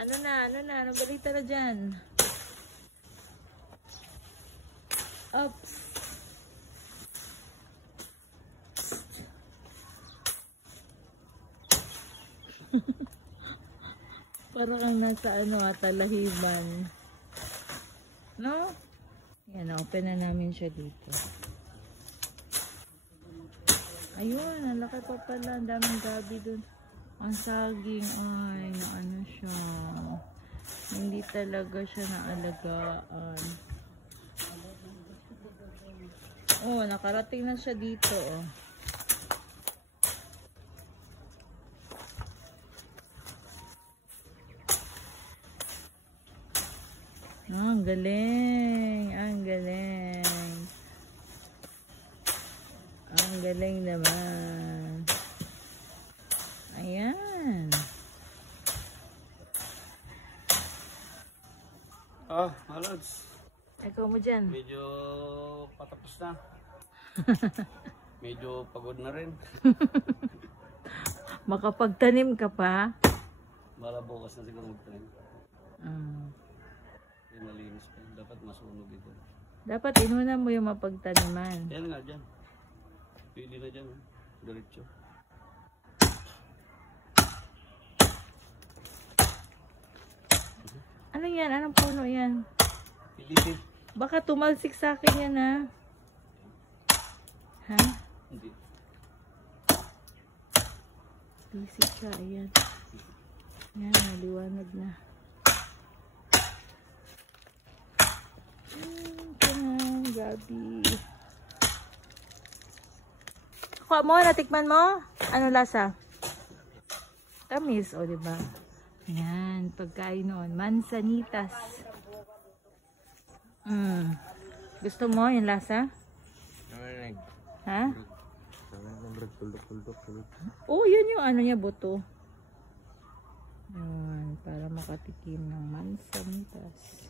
Ano balita na dyan? Oops. Para kang nasa talahiban. No? Yan, open na namin siya dito. Ayun, ang laki pa pala. Ang daming gabi dun. Ang saging ay, na siya. Hindi talaga siya naalagaan. Oh, nakarating na siya dito, oh. Ang galing. Ang galing. Ang galing naman. Ayan. Malods. Ikaw mo dyan. Medyo patapos na. Medyo pagod na rin. Makapagtanim ka pa? Bala bukas na siguro magtanim. Yan malinis pa. Dapat masunog ito. Dapat inuna mo yung mapagtaniman. Yan nga dyan. Pili na dyan. Diretso. Ano yan? Anong puno yan? Pili. Baka tumalsik sa akin yan, ha? Ha? Hindi. Busy siya. Ayan. Yan, maliwanag na. Gabi. Kuha mo, natikman mo? Ano lasa? Tamis, o diba? Ayan, pagkain noon. Mansanitas. Gusto mo yung lasa? Ha? Oh, yun yung niya, buto. Ayan, para makatikim ng mansanitas.